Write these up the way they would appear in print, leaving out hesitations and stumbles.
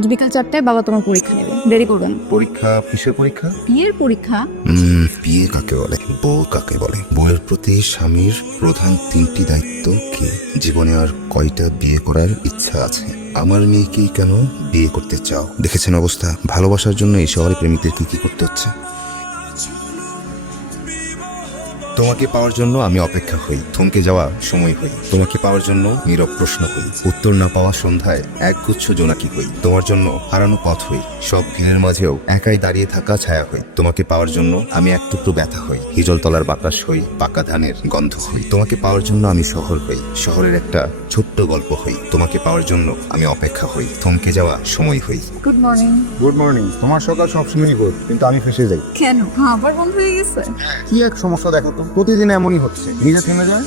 আজ বিকাল 4টায় বাবা তোমার পরীক্ষা নেবে, দেরি করবেন। পরীক্ষা? কিসের পরীক্ষা? বিয়ের পরীক্ষা। বিয়ে কাকে বলে, বউ কাকে বলে, বউয়ের প্রতি স্বামীর প্রধান 3টি দায়িত্ব কি, জীবনে আর কয়টা বিয়ে করার ইচ্ছা আছে, আমার মেয়েকেই কেন বিয়ে করতে চাও, দেখেছেন অবস্থা। ভালোবাসার জন্য এই শহরে প্রেমিকদের কি কি করতে হচ্ছে। তোমাকে পাওয়ার জন্য আমি অপেক্ষা হই, থমকে যাওয়া সময় হই। তোমাকে পাওয়ার জন্য নীরব প্রশ্ন হই, উত্তর না পাওয়া সন্ধ্যায় একগুচ্ছ জোনাকি হই। তোমার জন্য হারানো পথ হই, সব ভিড়ের মাঝেও একাই দাঁড়িয়ে থাকা ছায়া হই। তোমাকে পাওয়ার জন্য আমি এক টুকরো ব্যথা হই, হিজলতলার বাতাস হই, পাকা ধানের গন্ধ হই। তোমাকে পাওয়ার জন্য আমি শহর হই, শহরের একটা ছোট্ট গল্প হই। তোমাকে পাওয়ার জন্য আমি অপেক্ষা হই, থমকে যাওয়া সময় হই। Good morning. Good morning. তোমার সকাল সবসময়ই গুড, কিন্তু আমি ফেসে যাই। কেন, আবার বন্ধ হয়ে গেছে? কি এক সমস্যা দেখো তো, প্রতিদিন এমনই হচ্ছে। নিজে থেমে যায়,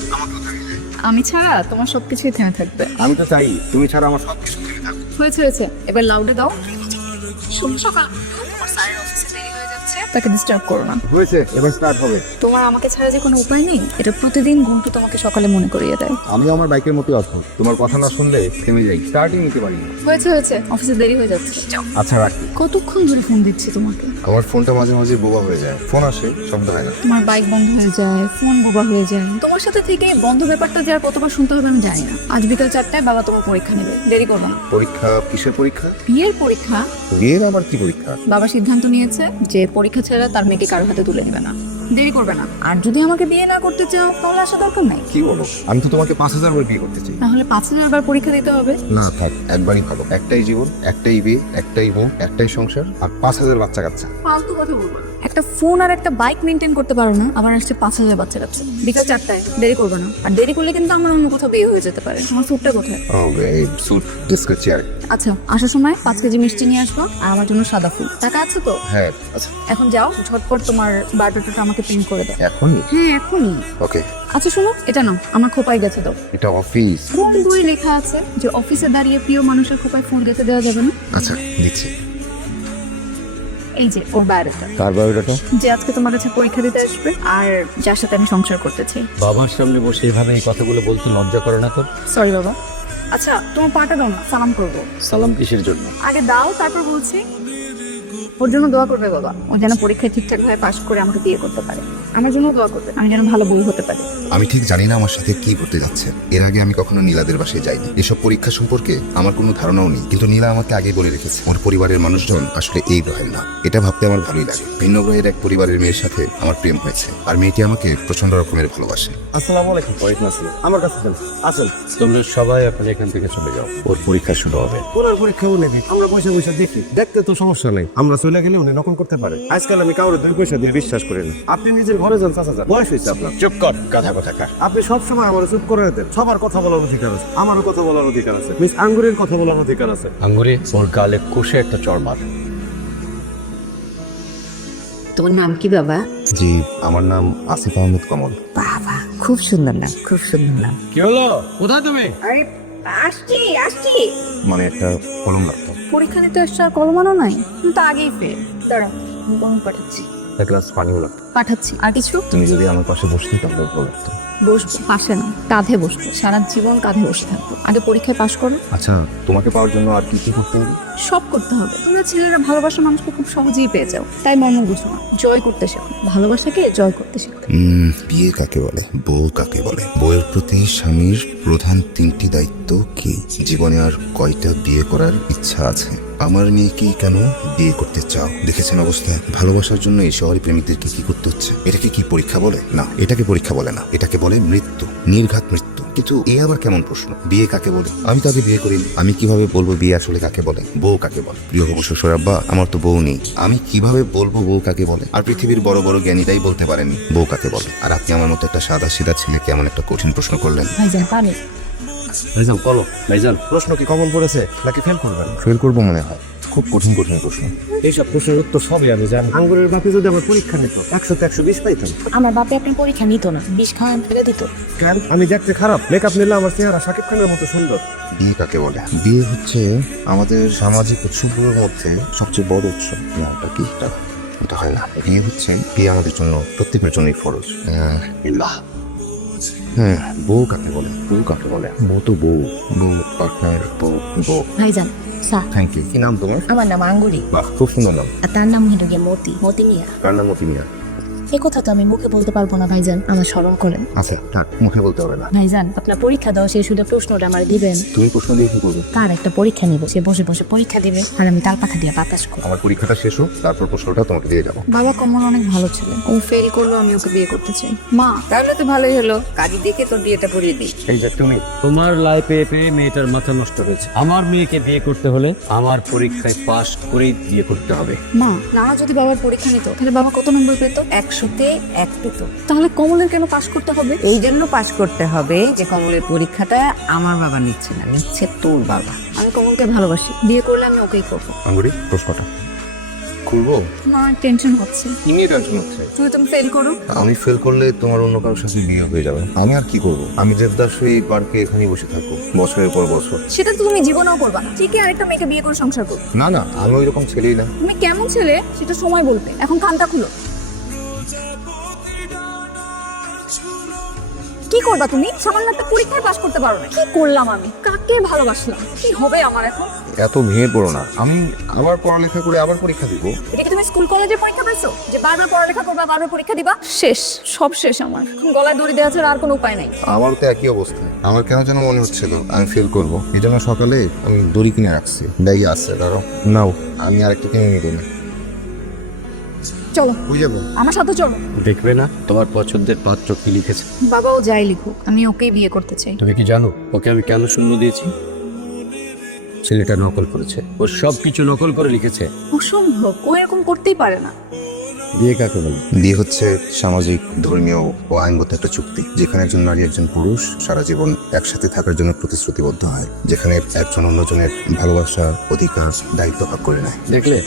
আমি ছাড়া তোমার সবকিছুই থেমে থাকবে। আমি তো চাই তুমি ছাড়া আমার সব কিছু থেমে থাকুক। হয়েছে, এবার লাউডে দাও। শুভ সকাল। তোমার স্যারের অফিসে দেরি হয়ে যাচ্ছে, তাকে ডিস্টার্ব করো না। হয়েছে, এবার স্টার্ট হবে। তোমার আমাকে ছাড়া যে কোনো উপায় নেই, এটা প্রতিদিন ঘন্টু তোমাকে সকালে মনে করিয়ে দেয়। আমি আমার বাইকের মতো অদ্ভুত, তোমার কথা না শুনলে থেমে যাই, স্টার্টই নিতে পারি না। হয়েছে, অফিসে দেরি হয়ে যাচ্ছে, যাও। আচ্ছা রাখি। কতক্ষণ ধরে ফোন দিচ্ছি তোমাকে? আমার ফোনটা মাঝে মাঝে বোবা হয়ে যায়, ফোন আসে শব্দ হয় না। তোমার বাইক বন্ধ হয়ে যায়, ফোন বোবা হয়ে যায়। তোমার সাথে থেকে বন্ধ ব্যাপারটা যে আর কতবার শুনতে হবে আমি জানি না। আজ বিকাল 4টায় বাবা তোমার পরীক্ষা নেবে, দেরি করবে না। পরীক্ষা? কিসের পরীক্ষা? বিয়ের পরীক্ষা। বিয়ের আবার কি পরীক্ষা? বাবা সিদ্ধান্ত নিয়েছে যে পরীক্ষা ছাড়া তার মেয়েকে কারো হাতে তুলে নেবে না, দেরি করবে না। আর যদি আমাকে বিয়ে না করতে চাও তাহলে আসা দরকার নাই। কি বলো, আমি তো তোমাকে 5,000 বার বিয়ে করতে চাই। তাহলে 5,000 বার পরীক্ষা দিতে হবে? না থাক, একবারই ভালো। একটাই জীবন, একটাই বিয়ে, একটাই বউ, একটাই সংসার, আর 5,000 বাচ্চা কাচ্চা। ফালতু কথা বলবো না। একটা ফোন আর একটা বাইক মেনটেন করতে পারো না, আবার আসছে 5,000 বাচ্চা কাচ্চা। বিকাল 4টায়, দেরি করবে না। আর দেরি করলে কিন্তু আমার অন্য কোথাও বিয়ে হয়ে যেতে পারে। আমার স্যুটটা কোথায়? এই স্যুট ডিসকাস চেয়ার। আচ্ছা, আসার সময় 5 কেজি মিষ্টি নিয়ে আসবো, আর আমার জন্য সাদা ফুল। টাকা আছে তো? হ্যাঁ আচ্ছা। এখন যাও, ঝটপট তোমার বায়োডাটাটা আমাকে প্রিন্ট করে দাও। এখনই? হ্যাঁ, এখনই। ওকে। আচ্ছা শোনো, এটা নাও, আমার খোপায় গেছে দাও। এটা অফিস। কোন বইয়ে লেখা আছে যে অফিসে দাঁড়িয়ে প্রিয় মানুষের খোপায় ফুল গেঁথে দেওয়া যাবে না? আচ্ছা দিচ্ছি। এই যে ওর বায়োডাটা, কার বায়োডাটা? যে আজকে তোমার কাছে পরীক্ষা দিতে আসবে আর যার সাথে আমি সংসার করতে চাই। বাবার সামনে বসে এভাবে এই কথাগুলো বলতে লজ্জা করে না তোর? সরি বাবা। আচ্ছা, তোমার পাটা দাও না, সালাম করবো। সালাম কিসের জন্য? আগে দাও, তারপর বলছি। ওর জন্য দোয়া করবে বাবা, ও যেন পরীক্ষায় ঠিকঠাক ভাবে পাশ করে আমাকে বিয়ে করতে পারে। আমার জন্য দোয়া করবে, আমি যেন ভালো বই হতে পারি। আমি ঠিক জানি না আমার সাথে কি ঘটতে যাচ্ছে। এর আগে আমি কখনো নীলাদের বাসায় যাইনি, এসব পরীক্ষা সম্পর্কে আমার কোনো ধারণাও নেই। কিন্তু নীলা আমাকে আগে বলে রেখেছে ওর পরিবারের মানুষজন আসলে এই গ্রহের না। এটা ভাবতে আমার ভালোই লাগে। ভিন্ন গ্রহের এক পরিবারের মেয়ের সাথে আমার প্রেম হয়েছে, আর মেয়েটি আমাকে প্রচন্ড রকমের ভালোবাসে। আসসালামু আলাইকুম। ওয়ালাইকুম আসসালাম। আমার কাছে দেন। আসেন। তোমরা সবাই এখন এখান থেকে চলে যাও, ওর পরীক্ষা শুরু হবে। ওনার পরীক্ষাও নেবে, আমরা পয়সা পয়সা দেখি, দেখতে তো সমস্যা নেই। আমরা চলে গেলে উনি নকল করতে পারে। আজকাল আমি কাউরে 2 পয়সা দিয়ে বিশ্বাস করি না। আপনি নিজের ঘরে যান চাচা যান, বয়স হয়েছে আপনার। চুপ কর, গাধা কোথাকার। আপনি সবসময় আমার চুপ করে দেন। সবার কথা বলার অধিকার আছে, আমারও কথা বলার অধিকার আছে, মিস আঙ্গুরের কথা বলার অধিকার আছে। আঙ্গুরে ওর গালে কষে একটা চড় মার। তোমার নাম কি বাবা? জি, আমার নাম আসিফ আহমেদ কমল। বাবা, খুব সুন্দর নাম, খুব সুন্দর নাম। কি হলো, কোথায় তুমি? আরে আসছি। মানে একটা কলম লাগতো। পরীক্ষা দিতে আসছে আর কলমানো নাই? তুমি তো আগেই ফেল। দাঁড়াও, আমি কলম পাঠাচ্ছি। এক গ্লাস পানিও লাগতো। পাঠাচ্ছি। আর কিছু? তুমি যদি আমার পাশে বসতে তাহলে ভালো লাগতো। বসবো, পাশে না, কাঁধে বসবো। সারা জীবন কাঁধে বসে থাকবো। আগে পরীক্ষায় পাশ করো। আচ্ছা, তোমাকে পাওয়ার জন্য আর কি কি করতে হবে? সব করতে হবে। তোমরা ছেলেরা ভালোবাসা মানুষকে খুব সহজেই পেয়ে যাও, তাই মর্ম বুঝো না। জয় করতে শেখো, ভালোবাসাকে জয় করতে শেখো। বিয়ে কাকে বলে, বউ কাকে বলে, বউয়ের প্রতি স্বামীর প্রধান 3টি দায়িত্ব কি, জীবনে আর কয়টা বিয়ে করার ইচ্ছা আছে, আমার মেয়েকেই কেন বিয়ে করতে চাও, দেখেছেন অবস্থা। ভালোবাসার জন্য এই শহরে প্রেমিকদের কি কি করতে হচ্ছে। এটাকে কি পরীক্ষা বলে? না, এটাকে পরীক্ষা বলে না, এটাকে বলে মৃত্যু, নির্ঘাত মৃত্যু। কিন্তু এ আবার কেমন প্রশ্ন? বিয়ে কাকে বলে? আমি তো আগে বিয়ে করিনি, আমি কিভাবে বলবো বিয়ে আসলে কাকে বলে, বউ কাকে বলে? প্রিয় হবু শ্বশুর আব্বা, আমার তো বউ নেই, আমি কিভাবে বলবো বউ কাকে বলে? আর পৃথিবীর বড় বড় জ্ঞানীরাই বলতে পারেনি বউ কাকে বলে। আর আপনি আমার মতো একটা সাদা সিধা ছেলেকে এমন একটা কঠিন প্রশ্ন করলেন। ভাইজান পারে। ভাইজান বলো, ভাইজান। প্রশ্ন কি কমন পড়েছে নাকি ফেল করবেন? ফেল করবো মনে হয়, খুব কঠিন কঠিন প্রশ্ন। এইসব প্রশ্নের উত্তর সবই আমি জানি। আঙ্গুরের বাপি যদি আমার পরীক্ষা নিত 100 তে 120 পাইতাম। আমার বাপে আপনার পরীক্ষা নিত না, 20 খাওয়ান ফেলে দিত। কেন? আমি দেখতে খারাপ? মেকআপ নিলে আমার চেহারা শাকিব খানের মতো সুন্দর। বিয়ে কাকে বলে? বিয়ে হচ্ছে আমাদের সামাজিক উৎসবগুলোর মধ্যে সবচেয়ে বড় উৎসব। না, এটা কি? এটা হয় না। বিয়ে হচ্ছে, বিয়ে আমাদের জন্য প্রত্যেকের জন্যই ফরজ। হ্যাঁ, বউ কাকে বলে? বউ কাকে বলে? বউ তো বউ, বউ পার্টনার, বউ বউ। ভাইজান, স্যার থ্যাংক ইউ। কি নাম তোমার? আমার নাম আঙ্গুরি, বাহ, খুব সুন্দর নাম। আর তার নাম হলো গিয়ে মতি মিয়া। কার নাম মতি মিয়া? এ কথা তো আমি মুখে বলতে পারবো না ভাইজান, আমার স্মরণ করেন। আচ্ছা থাক, মুখে বলতে হবে না। ভাইজান আপনার পরীক্ষা দেওয়া শেষ হলে প্রশ্নটা আমার দিবেন। তুমি প্রশ্ন দিয়ে কি করবে? তার একটা পরীক্ষা নিব, সে বসে বসে পরীক্ষা দিবে আর আমি তাল পাখা দিয়ে বাতাস করব। আমার পরীক্ষাটা শেষ হোক, তারপর প্রশ্নটা তোমাকে দিয়ে যাবো। বাবা কমল অনেক ভালো ছিল, ও ফেল করলো, আমি ওকে বিয়ে করতে চাই। মা তাহলে তো ভালোই হলো, কাজী দেখে তোর বিয়েটা পড়িয়ে দিই। এই যে তুমি তোমার লাইফে পেয়ে মেয়েটার মাথা নষ্ট হয়েছে। আমার মেয়েকে বিয়ে করতে হলে আমার পরীক্ষায় পাশ করেই বিয়ে করতে হবে। মা নানা যদি বাবার পরীক্ষা নিত তাহলে বাবা কত নম্বর পেত? 100-তে 1 পেত। তাহলে কমলের কেন পাশ করতে হবে? এই জন্য পাশ করতে হবে যে কমলের পরীক্ষাটা আমার বাবা নিচ্ছে না, নিচ্ছে তোর বাবা। আমি কমলকে ভালোবাসি, বিয়ে করলে আমি ওকেই করবো। আঙ্গুরি, প্রশ্নটা খুলবো? মা টেনশন হচ্ছে। কি নিয়ে টেনশন হচ্ছে? তুমি ফেল করো। আমি ফেল করলে তোমার অন্য কারোর সাথে বিয়ে হয়ে যাবে। আমি আর কি করব? আমি দেবদাস হয়ে এই পার্কে এখানেই বসে থাকবো বছরের পর বছর। সেটা তো তুমি জীবনেও করবা না। ঠিকই আরেকটা মেয়েকে বিয়ে করে সংসার করো। না না, আমি ওই রকম ছেলেই না। তুমি কেমন ছেলে সেটা সময় বলবে, এখন কানটা খুলো। কি করবা তুমি? সামান্য একটা পরীক্ষায় পাশ করতে পারো না। কি করলাম আমি? কাকে ভালোবাসলাম? কি হবে আমার এখন? এত ভেঙে পড়ো না। আমি আবার পড়ালেখা করে আবার পরীক্ষা দিব। এটা কি তুমি স্কুল কলেজে পরীক্ষা পাইছো যে বারবার পড়ালেখা করবা, বারবার পরীক্ষা দিবা? শেষ, সব শেষ আমার। এখন গলায় দড়ি দেওয়া ছাড়া আর কোনো উপায় নাই। আমার তো একই অবস্থা। আমার কেন যেন মনে হচ্ছিল আমি ফেল করবো। এই জন্য সকালে আমি দড়ি কিনে রাখছি, ব্যাগে আসছে। ধরো নাও, আমি আরেকটা কিনে নিব না। চলো বুঝে যাবো। আমার সাথে চলো। দেখবে না তোমার পছন্দের পাত্র কি লিখেছে? বাবাও যাই লিখুক, আমি ওকেই বিয়ে করতে চাই। তুমি কি জানো ওকে আমি কেন শূন্য দিয়েছি? ছেলেটা নকল করেছে, ও সব কিছু নকল করে লিখেছে। অসম্ভব, ও এরকম করতেই পারে না। বিয়ে কাকে বলে? বিয়ে হচ্ছে সামাজিক, ধর্মীয় ও আইনগত একটা চুক্তি, যেখানে একজন নারী একজন পুরুষ সারা জীবন একসাথে থাকার জন্য প্রতিশ্রুতিবদ্ধ হয়, যেখানে একজন অন্যজনের ভালোবাসা, অধিকার, দায়িত্ব ভাগ করে নেয়। দেখলে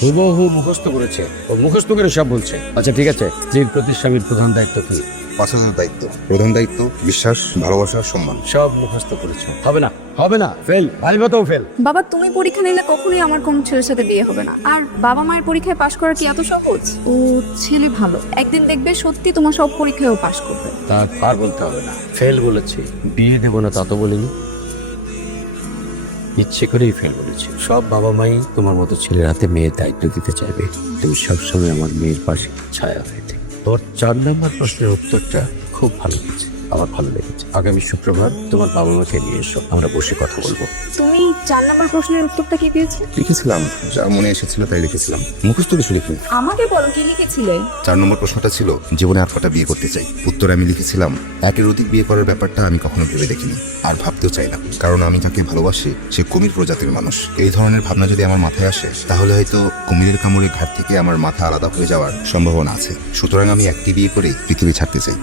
হুবহু মুখস্থ করেছে, ও মুখস্থ করে সব বলছে। আচ্ছা ঠিক আছে, স্ত্রীর প্রতি স্বামীর প্রধান দায়িত্ব কি? বাঁচানোর দায়িত্ব, প্রধান দায়িত্ব বিশ্বাস, ভালোবাসা, সম্মান। সব মুখস্থ করেছে। হবে না, হবে না, ফেল। ভাইবাতেও ফেল। বাবা তুমি পরীক্ষা নিলে কখনোই আমার কোনো ছেলের সাথে বিয়ে হবে না। আর বাবা মায়ের পরীক্ষায় পাশ করা কি এত সহজ? ও ছেলে ভালো, একদিন দেখবে সত্যি তোমার সব পরীক্ষায়ও পাশ করবে। তা আর বলতে হবে না, ফেল বলেছি। বিয়ে দেবো না তা তো বলিনি, ইচ্ছে করেই ফেল বলেছি। সব বাবা মাই তোমার মতো ছেলের হাতে মেয়ের দায়িত্ব দিতে চাইবে। তুমি সবসময় আমার মেয়ের পাশে ছায়া হয়ে থেকে। তোর 4 নম্বর প্রশ্নের উত্তরটা খুব ভালো লেগেছে, আমার ভালো লেগেছে। আগামী শুক্রবার তোমার বাবা মাকে নিয়ে এসো, আমরা বসে কথা বলবো। তুমি 4 নম্বর প্রশ্নের উত্তরটা কি পেয়েছো? লিখেছিলাম, যা মনে এসেছিল তাই লিখেছিলাম, মুখস্থ কিছু লিখিনি। আমাকে বলো কি লিখেছিলে? 4 নম্বর প্রশ্নটা ছিল জীবনে আর কটা বিয়ে করতে চাই। উত্তরে আমি লিখেছিলাম একের অধিক বিয়ে করার ব্যাপারটা আমি কখনো ভেবে দেখিনি, আর ভাবতেও চাই না, কারণ আমি যাকে ভালোবাসি সে কুমির প্রজাতির মানুষ। এই ধরনের ভাবনা যদি আমার মাথায় আসে তাহলে হয়তো কুমিরের কামড়ে ঘাট থেকে আমার মাথা আলাদা হয়ে যাওয়ার সম্ভাবনা আছে। সুতরাং আমি একটি বিয়ে করেই পৃথিবী ছাড়তে চাই।